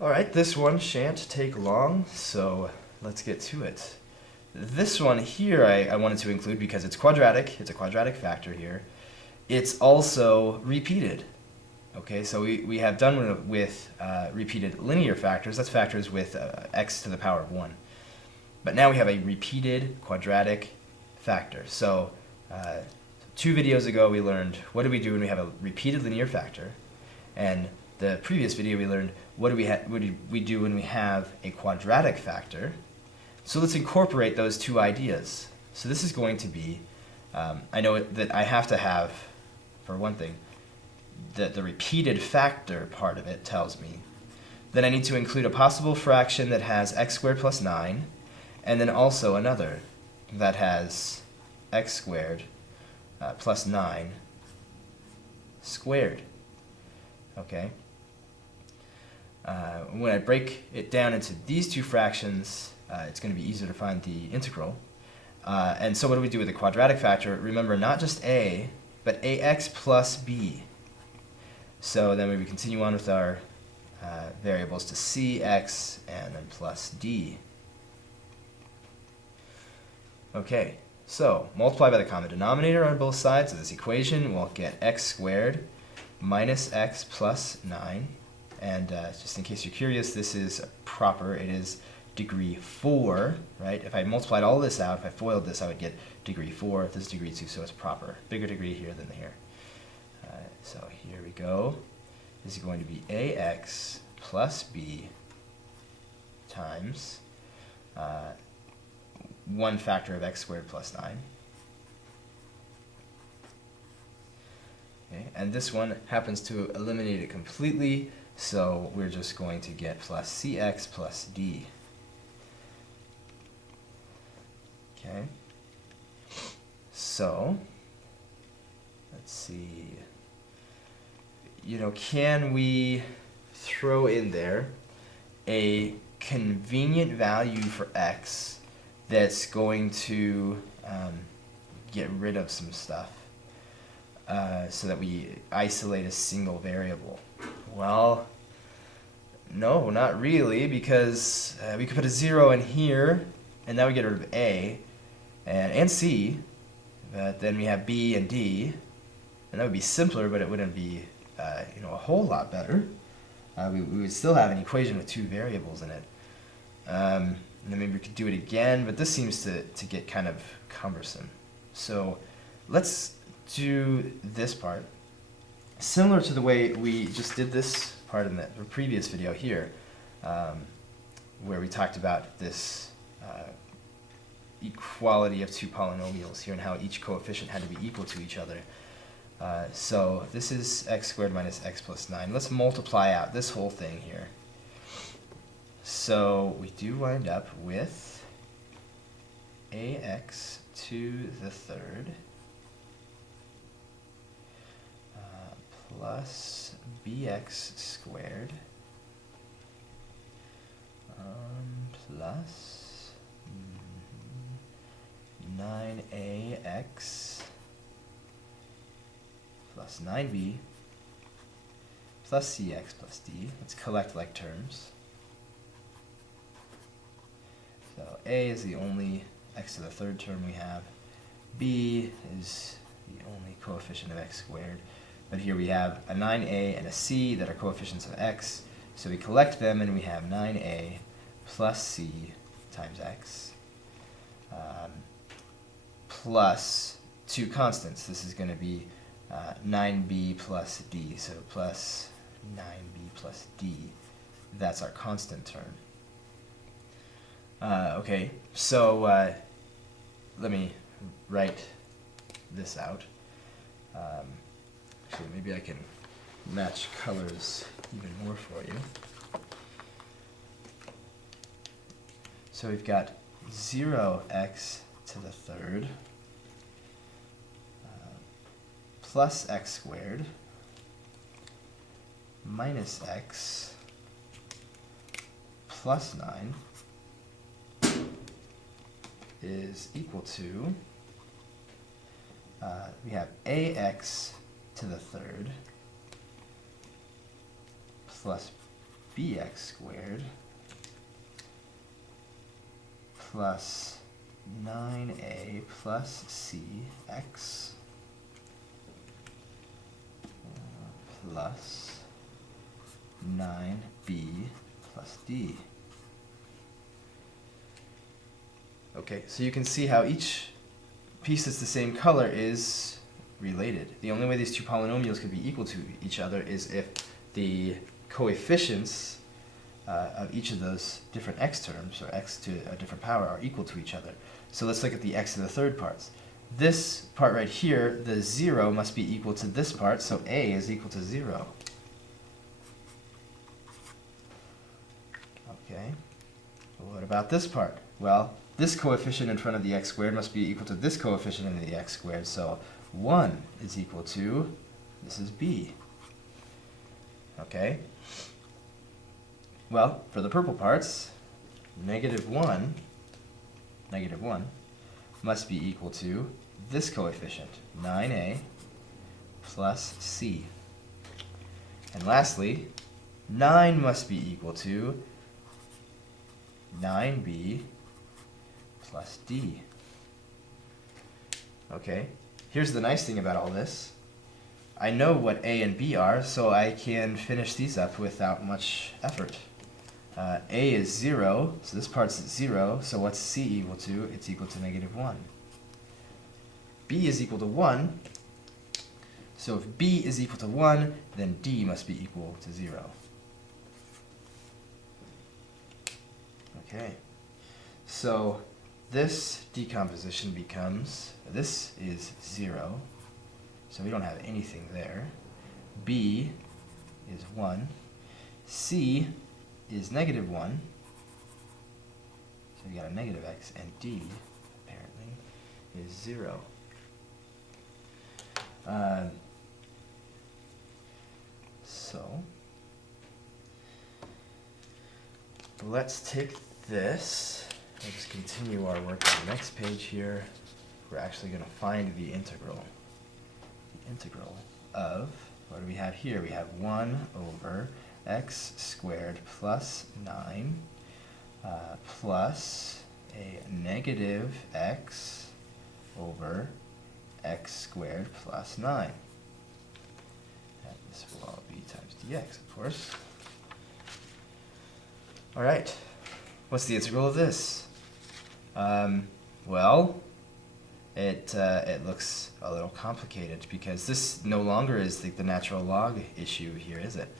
Alright, this one shan't take long, so let's get to it. This one here I wanted to include because it's quadratic, it's a quadratic factor here. It's also repeated. Okay, so we have done with repeated linear factors, that's factors with x to the power of 1. But now we have a repeated quadratic factor. So 2 videos ago we learned what do we do when we have a repeated linear factor, and the previous video we learned what do we do when we have a quadratic factor. So let's incorporate those two ideas. So this is going to be, I know that I have to have, for one thing, the repeated factor part of it tells me. Then I need to include a possible fraction that has x squared plus 9, and then also another that has x squared plus 9 squared. Okay? When I break it down into these two fractions, it's going to be easier to find the integral. And so what do we do with the quadratic factor? Remember, not just a, but ax plus b. So then we continue on with our variables to c, x, and then plus d. Okay, so multiply by the common denominator on both sides of this equation. We'll get x squared minus x plus 9. And just in case you're curious, this is proper. It is degree 4, right? If I multiplied all this out, if I FOILed this, I would get degree 4. This is degree 2, so it's proper. Bigger degree here than here. So here we go. This is going to be ax plus b times 1 factor of x squared plus 9. Okay, and this one happens to eliminate it completely, so we're just going to get plus cx plus d. Okay, so let's see. Can we throw in there a convenient value for x that's going to get rid of some stuff so that we isolate a single variable? Well, no, not really, because we could put a 0 in here, and that would get rid of a and c, but then we have b and d, and that would be simpler, but it wouldn't be a whole lot better. We would still have an equation with 2 variables in it. And then maybe we could do it again, but this seems to get kind of cumbersome. So let's do this part. Similar to the way we just did this part in the previous video here, where we talked about this equality of 2 polynomials here and how each coefficient had to be equal to each other. So this is x squared minus x plus 9. Let's multiply out this whole thing here. So we do wind up with ax to the third plus bx squared plus 9ax plus 9b plus cx plus d. Let's collect like terms. So a is the only x to the third term we have. B is the only coefficient of x squared. But here we have a 9a and a c that are coefficients of x. So we collect them and we have 9a plus c times x plus 2 constants. This is going to be 9b plus d. So plus 9b plus d. That's our constant term. Okay, so let me write this out. Actually, maybe I can match colors even more for you. So we've got 0x to the third plus x squared minus x plus 9 is equal to, we have ax to the third plus bx squared plus 9a plus cx plus 9b plus d. Okay, so you can see how each piece that's the same color is related. The only way these two polynomials could be equal to each other is if the coefficients of each of those different x terms, or x to a different power, are equal to each other. So let's look at the x to the third parts. This part right here, the 0 must be equal to this part, so a is equal to 0. Okay, well, what about this part? Well, this coefficient in front of the x squared must be equal to this coefficient in the x squared, so 1 is equal to, this is b. Okay? Well, for the purple parts, negative 1 must be equal to this coefficient, 9a plus c. And lastly, 9 must be equal to 9b plus d. Okay, here's the nice thing about all this. I know what a and b are, so I can finish these up without much effort. A is 0, so this part's 0, so what's c equal to? It's equal to negative 1. B is equal to 1, so if b is equal to 1, then d must be equal to 0. Okay, so this decomposition becomes, this is 0, so we don't have anything there. B is 1. C is negative 1, so we got a negative x, and D, apparently, is 0. So, let's take this, and just continue our work on the next page here. We're actually going to find the integral. The integral of, what do we have here? We have 1 over x squared plus 9 plus a negative x over x squared plus 9. And this will all be times dx, of course. All right, what's the integral of this? Well, it looks a little complicated because this no longer is the natural log issue here, is it?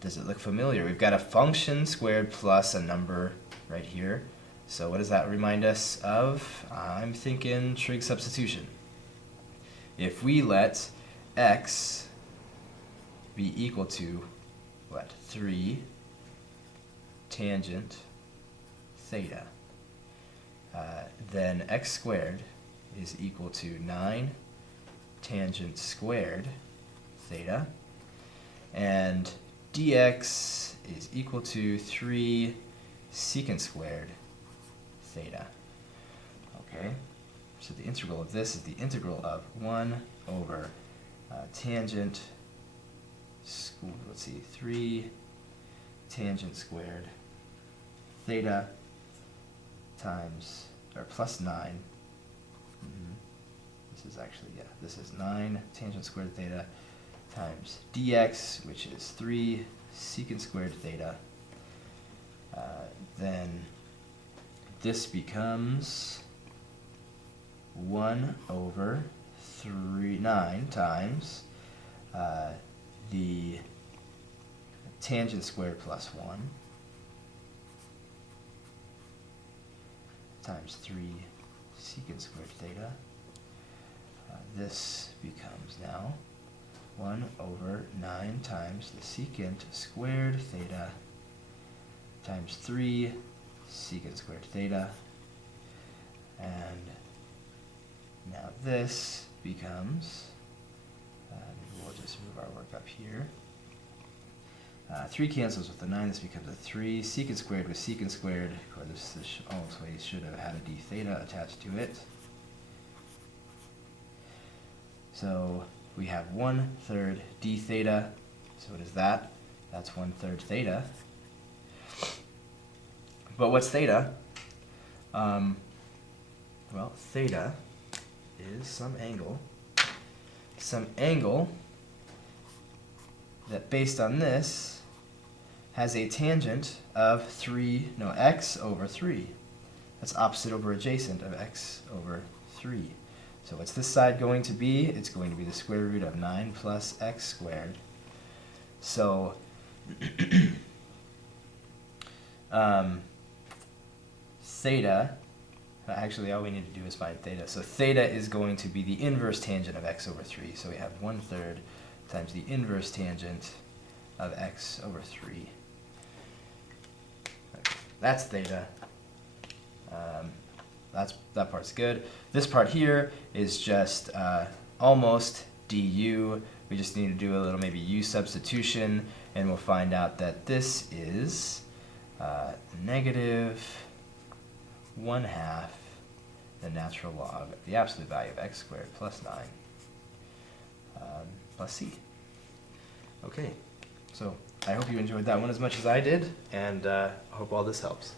Does it look familiar? We've got a function squared plus a number right here. So what does that remind us of? I'm thinking trig substitution. If we let x be equal to, what, 3 tangent theta, then x squared is equal to 9 tangent squared theta, and dx is equal to 3 secant squared theta. Okay, so the integral of this is the integral of 1 over tangent, let's see, 3 tangent squared theta times, or plus 9. This is actually, yeah, this is 9 tangent squared theta times dx, which is 3 secant squared theta. Then this becomes 1 over 9 times the tangent squared plus 1 times 3 secant squared theta. This becomes now 1 over 9 times the secant squared theta times 3 secant squared theta. And now this becomes, we'll just move our work up here. 3 cancels with the 9, this becomes a 3. Secant squared with secant squared, of course this always should have had a d theta attached to it. So we have 1/3 d theta, so what is that? That's 1/3 theta. But what's theta? Well, theta is some angle that, based on this, has a tangent of x over 3. That's opposite over adjacent of x over 3. So what's this side going to be? It's going to be the square root of 9 plus x squared. So theta, actually all we need to do is find theta. So theta is going to be the inverse tangent of x over 3. So we have 1/3 times the inverse tangent of x over 3. That's theta. That part's good. This part here is just almost du. We just need to do a little maybe u substitution, and we'll find out that this is negative 1/2 the natural log of the absolute value of x squared plus 9 plus c. Okay, so I hope you enjoyed that one as much as I did, and I hope all this helps.